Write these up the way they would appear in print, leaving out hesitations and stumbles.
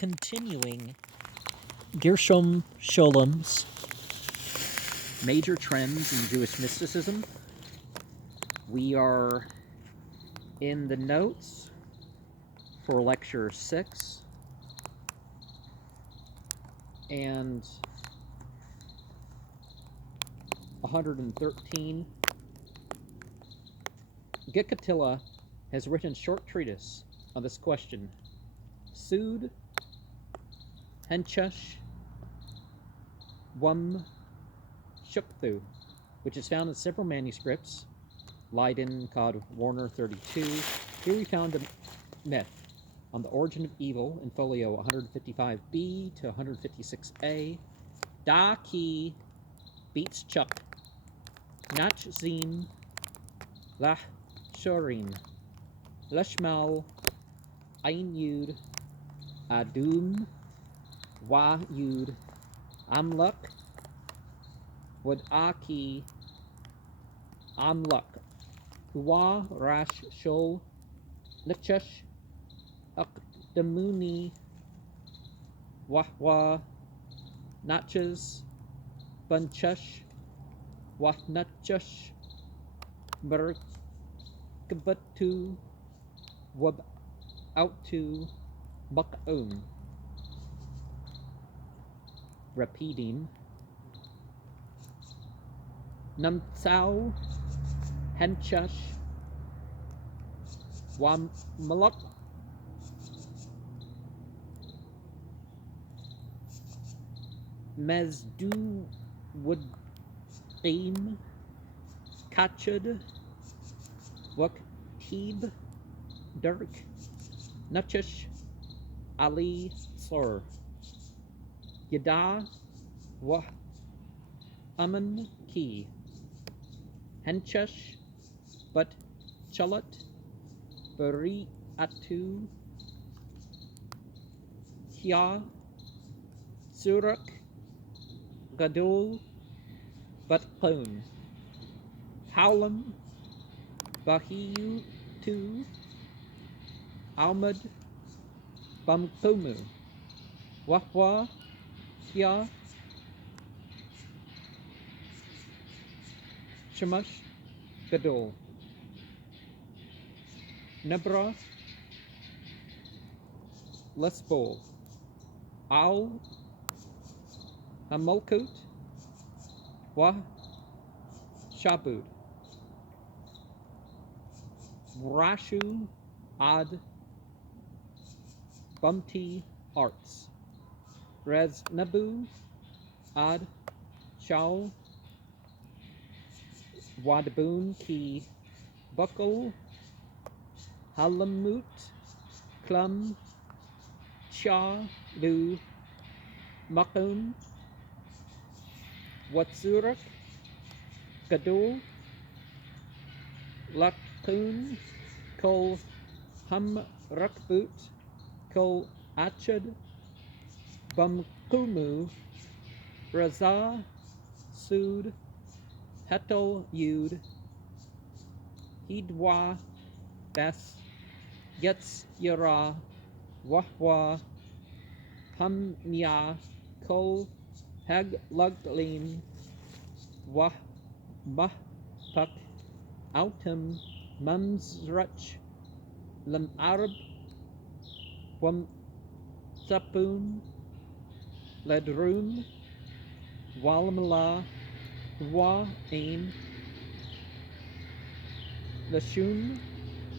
continuing Gershom Scholem's Major Trends in Jewish Mysticism. We are in the notes for lecture 6 and 113. Gikatilla has written a short treatise on this question. Sud Henchesh Wum Shukthu, which is found in several manuscripts. Leiden, Cod Warner 32. Here we found a myth on the origin of evil in folio 155b to 156a. Da ki beats Chuck Nachzin Lah Shorin Lashmal Ein Yud Adum Wa Yud Amluk Wad Aki Amluk Huwa Rash Shol Nachesh Akdamuni Wahwa Natches Bunchesh Wahnatchesh Merkabatu Wab Outu Bak'un. Repeating. Namtsau Henchesh Wamalak Mezdu Wudqim Kachud Wakhib Dirk Nachish Ali Sor Yada Wah Aman Ki Henchesh But Chalat Bari Atu Hya Surak Gadol Batqun Howlam Bahiyu Tu Ahmad Bamkumu Wahwa Hya Shamash Gadol Nebra Lesbol Al Hamalkut Wah Shabud Rashu Ad Bumti Arts Rez Nabu Ad Shal Wadbun Ki Buckle Halamut Klum Cha Lu Makun Watsurak Gadol Lakun Kol Hum Rakbut Kol Achad Bumkumu Raza Sud Hetel Yud Hidwa Bes Yetz Yara Wahwa Hamnya Kol Hag Luglin Wah Mahpak Autumn Mumsrach Lam Arab Wam Sapun Ledrun Walamala Wa Ain Lashun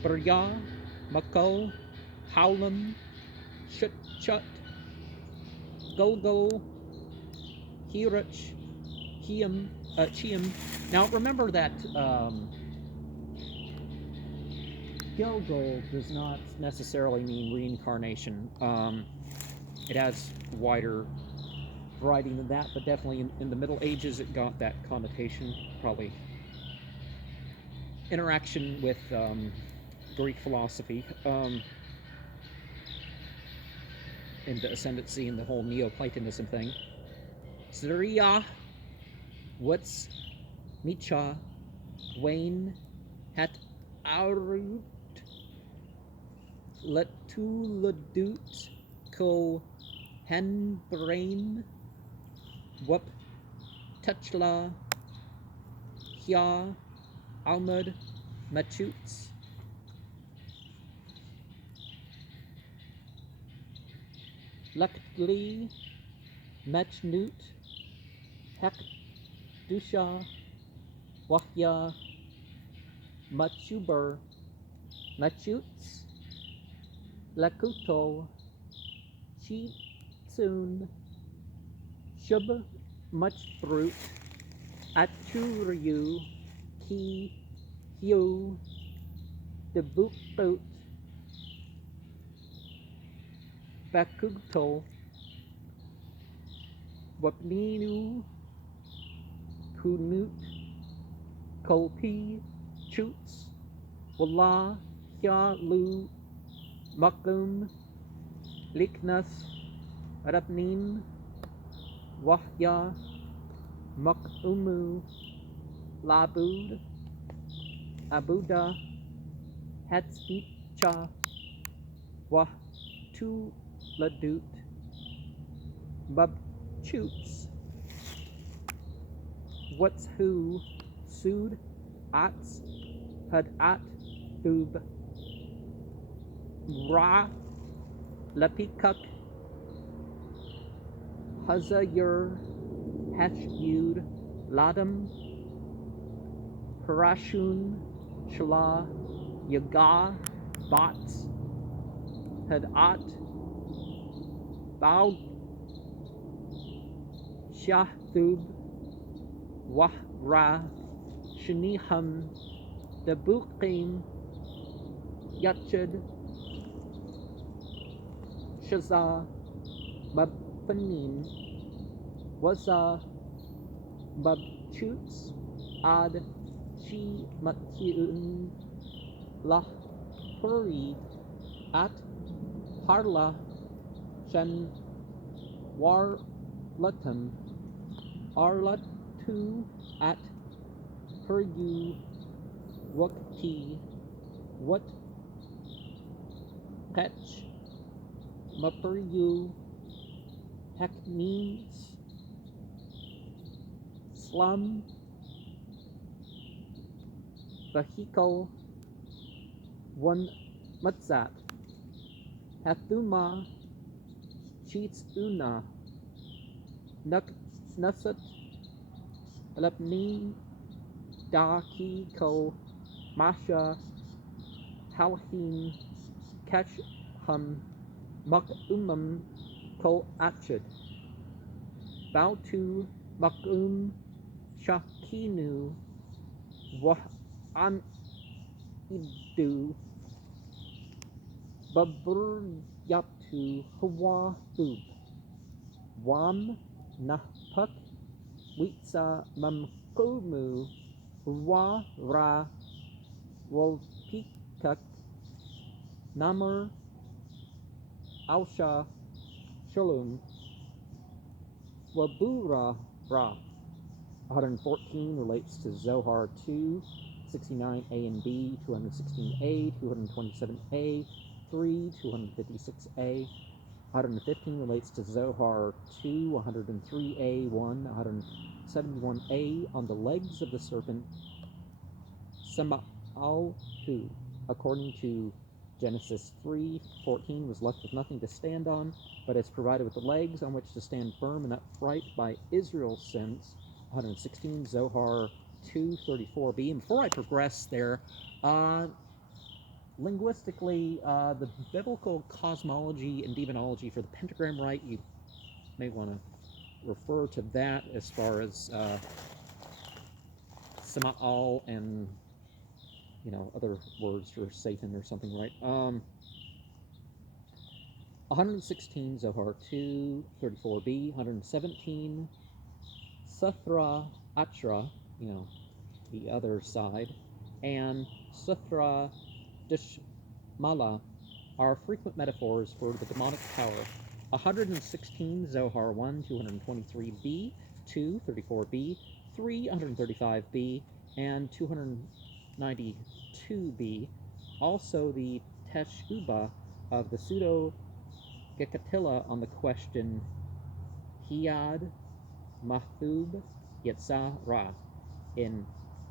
Burya Makal Howlam Shut Chut Gulgul Hirach Chiam. Now remember that Gilgul does not necessarily mean reincarnation. It has wider variety than that, but definitely in the Middle Ages it got that connotation, probably interaction with Greek philosophy and the ascendancy and the whole Neoplatonism thing. Syria, what's Micha, Wayne, Het Arut, Letuladut, Ko Henbrain, Wup, Touchla, Hya, Almud, Machutes, Luktli, Machnut, Hek, Dusha, Wahya, Machuber, Machutes, Lakuto, Chitsun, Shub, Muchbrut, Aturyu, Ki, Hyu, Debukbut, Bakugto, Wapninu, Kunut, Kolpi, Chutes, Wala, Hya Lu, Makum, Liknas, Rapnin, Wahya, Makumu, Labud, Abuda, Hatzitcha, Wahtu Ladut, Bubchutes, What's Who, Sud, Ats, Hadat, Thub, Ra, Lapikuk, Hazayur, Hashud, Ladam, Parashun, Shala, Yaga, Bats, Hadat, Bao, Shahthub, Wahra, Shaniham, Dabuqim, Yachid, Shazah, Babpanim, Waza, Babchutes, Ad, Shi, Matyun, Lah, Puri, At, Harla, Shan, War, Latam, Arlatu, At, Peryu, Wakti, What, Ketch, Mapuryu, Hackmeans, Slum, Vehicle, One Mutzat, Hathuma, Cheats Una, Nusat, Lepnin, Daki Ko, Masha, Halhin, Ketchhum, Mukumum, Ko Achid, Bautu, Makum, Shakinu, Wahan Idu, Baburyatu, Hawa Thub, Wam, Nahpuk, Witsa, Mamkumu, Wa Ra, Wolpikuk, Namur, Ausha, Shalom, Wabura Ra. 114 relates to Zohar 2, 69a and b, 216a, 227a, 3, 256a. 115 relates to Zohar 2, 103a, 1, 171a on the legs of the serpent Sama'al-hu. According to Genesis 3:14, was left with nothing to stand on, but is provided with the legs on which to stand firm and upright by Israel's sins. 116, Zohar 2:34b. And before I progress there, linguistically, the biblical cosmology and demonology for the pentagram rite, you may want to refer to that as far as Sama'al and, other words for Satan or something, right? 116, Zohar 2:34b. 117, Suthra Atra, the other side, and Suthra Dishmala are frequent metaphors for the demonic power. 116, Zohar 1, 223b, 2, 34b, 3, 135b, and 292b. Also the Teshubah of the pseudo Gikatilla on the question Hiad Mahub Yitzah Ra. In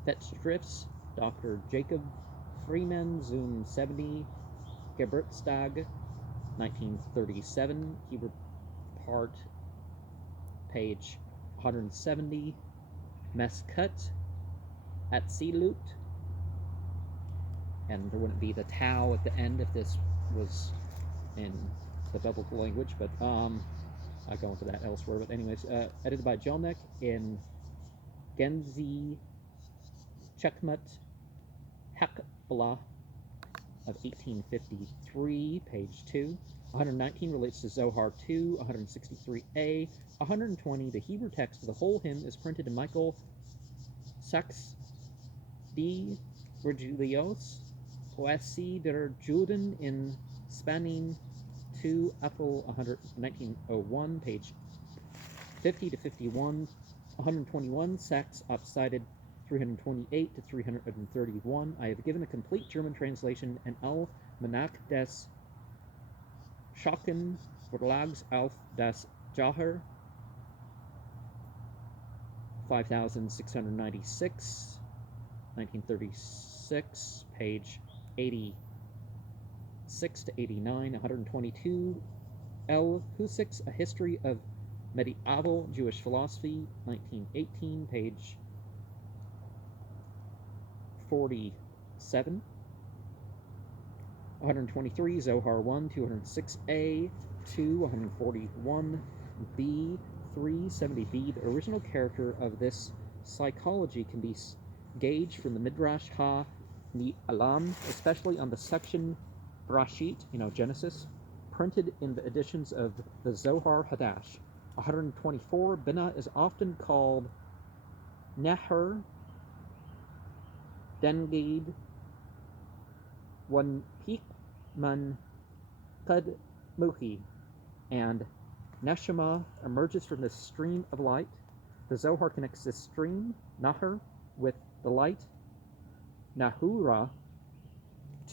Fettschrifts, Dr. Jacob Freeman, Zoom 70, Geburtstag, 1937, Hebrew part, page 170, Meskut, Atzilut, and there wouldn't be the Tau at the end if this was in the biblical language, but I'll go into that elsewhere. But anyways, edited by Jelnek in Genzi Chekmut Hakblah of 1853, page 2. 119 relates to Zohar 2, 163a. 120, the Hebrew text of the whole hymn is printed in Michael Sachs D. Virgilios, Poesie der Juden in Spanning 2, Apple 1901, page 50 to 51. 121, Sachs Opsided 328 to 331. I have given a complete German translation and Almanach des Schocken Verlags auf das Jahr 5696, 1936, page 86 to 89. 122, L. Hussik's A History of Medieval Jewish Philosophy, 1918, page 47. 123, Zohar 1, 206a, 2, 141b, 370b. The original character of this psychology can be gauged from the Midrash Ha-Ni'alam, especially on the section Brashit, Genesis, printed in the editions of the Zohar Hadash. 124, Binah is often called Neher, Dengid, One Pikman Qad Muhi, and Neshama emerges from this stream of light. The Zohar connects this stream, Nahar, with the light, Nahura.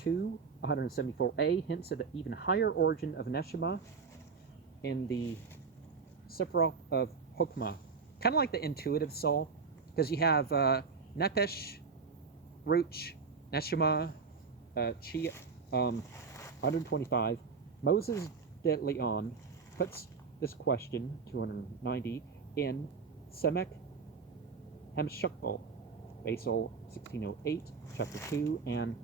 2, 174a, hints at an even higher origin of Neshama in the Sephirah of Hokmah. Kind of like the intuitive soul, because you have Nefesh, Ruch, Neshama, Chi. 125. Moses de Leon puts this question, 290, in Semek Hemshukal, Basil 1608, chapter 2, and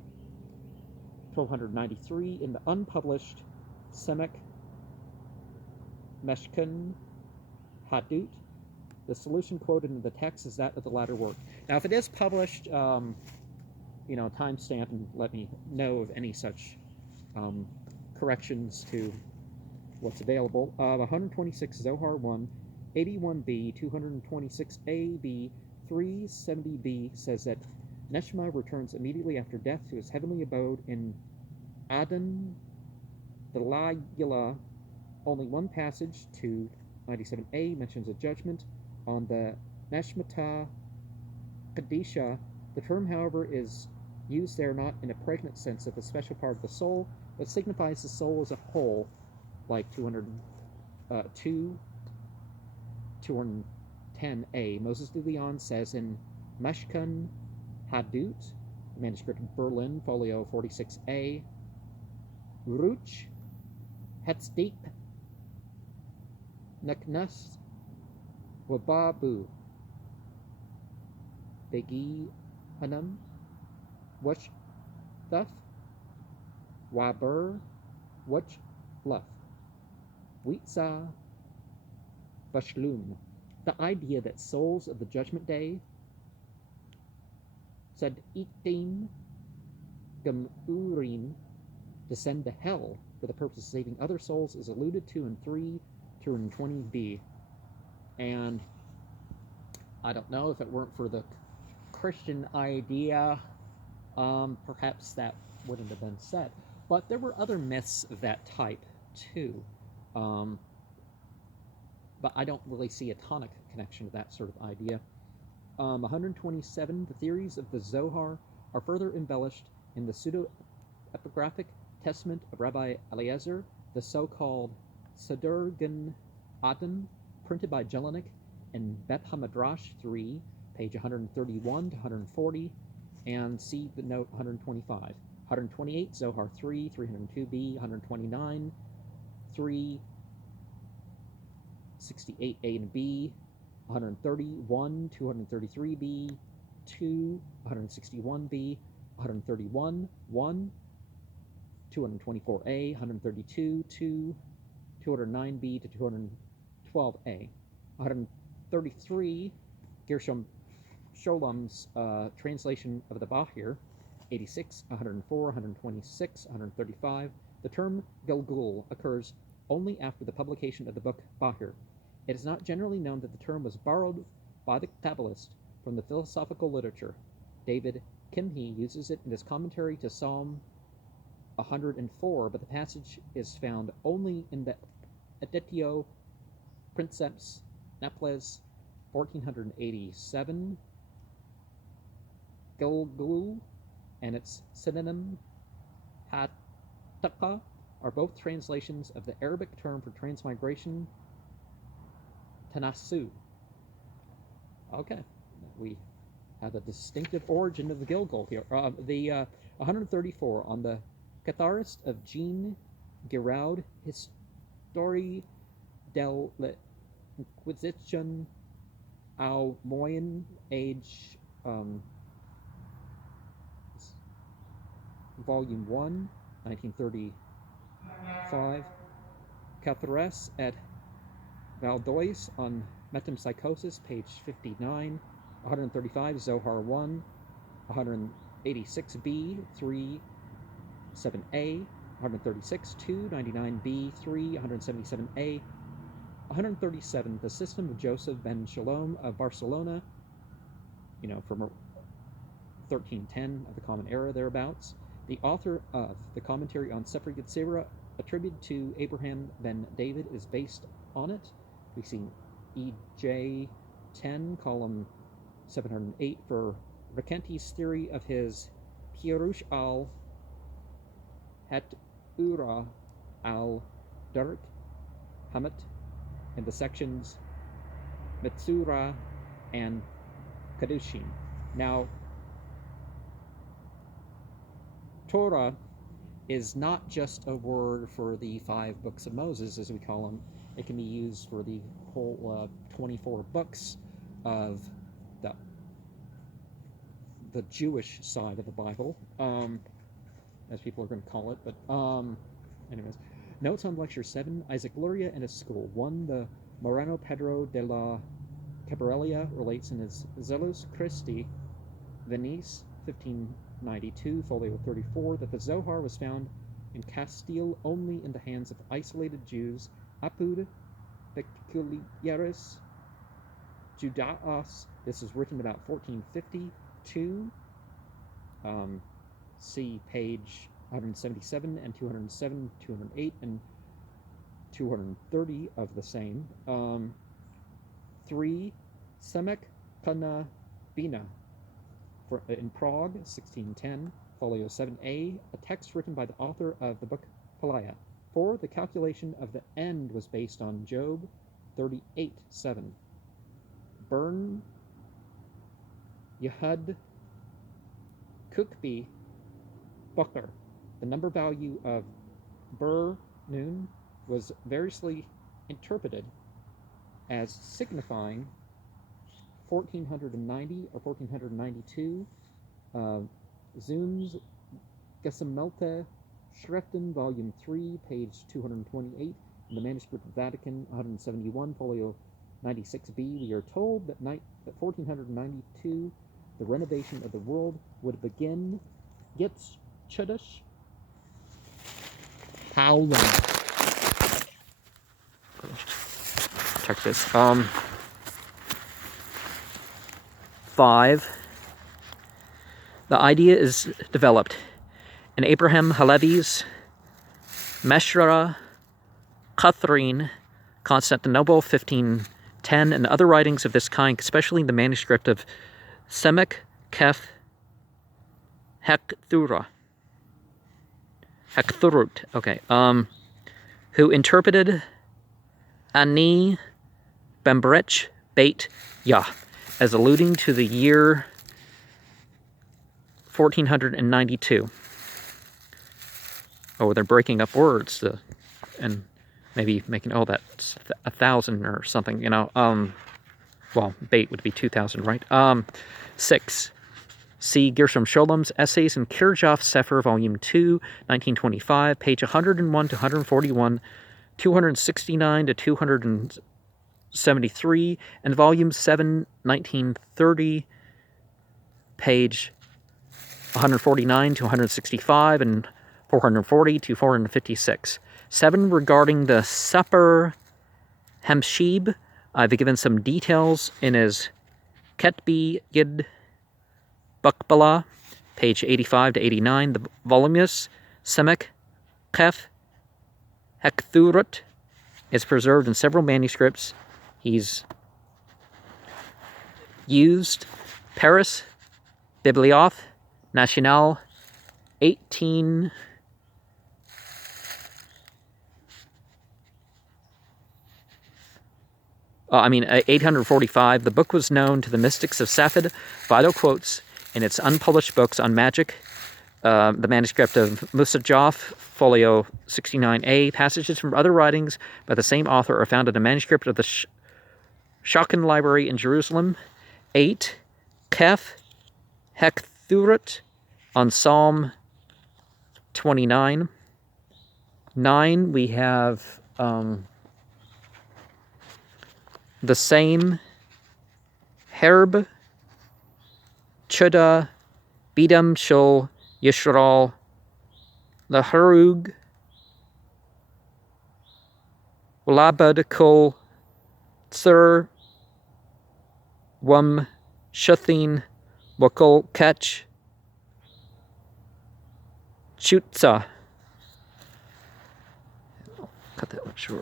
1293 in the unpublished Semek Meshkan Hadut. The solution quoted in the text is that of the latter work. Now, if it is published, timestamp and let me know of any such corrections to what's available. 126 Zohar 1, 81b, 226a, 370b says that Neshama returns immediately after death to his heavenly abode in Adon Delayila. Only one passage, 297a, mentions a judgment on the Neshmata Kadisha. The term, however, is used there not in a pregnant sense of a special part of the soul, but signifies the soul as a whole, like 210a. Moses de Leon says in Meshkan Hadut, manuscript of Berlin, folio 46a, Ruch Hetzdik Naknas Wababu Begi Hanam Wach Thuf Waber Wach Luff Witza Vashlum. The idea that souls of the Judgment Day said Iktim Gamurin descend to hell for the purpose of saving other souls is alluded to in 320b. And I don't know, if it weren't for the Christian idea, perhaps that wouldn't have been said. But there were other myths of that type too. But I don't really see a tonic connection to that sort of idea. 127, the theories of the Zohar are further embellished in the pseudo-epigraphic testament of Rabbi Eliezer, the so-called Sadurgan Adam, printed by Jelinek in Beth HaMadrash 3, page 131 to 140, and see the note 125. 128, Zohar 3, 302b, 129, 3, 68a and b, 131, 233b, 2, 161b, 131, 1, 224a, 132, 2, 209b to 212a. 133, Gershom Scholem's translation of the Bahir, 86, 104, 126, 135. The term Gilgul occurs only after the publication of the book Bahir. It is not generally known that the term was borrowed by the Kabbalist from the philosophical literature. David Kimhi uses it in his commentary to Psalm 104, but the passage is found only in the Editio Princeps Naples 1487. Gilgul and its synonym Hataka are both translations of the Arabic term for transmigration, Tanasu. Okay, we have a distinctive origin of the Gilgul here. The 134 on the Catharist of Jean Giraud, Histoire de l'Inquisition au Moyen Age, Volume 1, 1935. Catharist et Valdois on metempsychosis, page 59. 135, Zohar 1, 186b, 3, 7a, 136, 2, 99b, 3, 177a, 137, the system of Joseph ben Scholem of Barcelona, from 1310 of the Common Era, thereabouts. The author of the commentary on Sefer Yetzirah, attributed to Abraham ben David, is based on it. We see EJ 10, column 708, for Rekente's theory of his Pirush al Het-Ura al-Dirk Hamet in the sections Metzura and Kedushim. Now, Torah is not just a word for the 5 books of Moses, as we call them. It can be used for the whole 24 books of the Jewish side of the Bible, as people are going to call it. But anyways, notes on Lecture 7, Isaac Luria and his school. 1, the Moreno Pedro de la Cabrera relates in his Zelus Christi, Venice, 1592, folio 34, that the Zohar was found in Castile only in the hands of isolated Jews, apud peculiaris Judaos. This is written about 1452. See page 177 and 207, 208, and 230 of the same. 3, Semek Pana Bina, in Prague, 1610, folio 7a, a text written by the author of the book Pelaya. 4, the calculation of the end was based on Job 38:7. Bern Yehud Kukbi Bucher. The number value of Ber Nun was variously interpreted as signifying 1490 or 1492. Zunz Gesammelte Schriften, volume 3, page 228, in the Manuscript of Vatican, 171, folio 96b, we are told that 1492, the renovation of the world would begin. Gets Chudash Howland. Check this. 5. The idea is developed in Abraham Halevi's Meshra Catherine, Constantinople, 1510, and other writings of this kind, especially the manuscript of Semek Kef Hekthurut, okay, who interpreted Ani Bembrech Beit Yah, as alluding to the year 1492. Oh, they're breaking up words and maybe making, oh, that's 1,000 or something, you know. Well, bait would be 2,000, right? 6. See Gershom Scholem's Essays in Kirchhoff Sefer, Volume 2, 1925, page 101 to 141, 269 to 273, and Volume 7, 1930, page 149 to 165, and 440 to 456. 7, regarding the Supper Hamshib, I've given some details in his Ketbi Yid Bukbala, page 85 to 89. The voluminous Semek Kef Hekthurut is preserved in several manuscripts. He's used Paris, Bibliothèque Nationale, 18... 845. The book was known to the mystics of Safed. Vital quotes in its unpublished books on magic, the manuscript of Musajaf, folio 69a. Passages from other writings by the same author are found in a manuscript of the Shokin Library in Jerusalem. 8. Kef Hekthurut on Psalm 29. 9. We have the same Herb Chuda Bidam Shul Yishral Laharug Labad Kol Tsur Wum Shuthin Wakol Ketch Chutza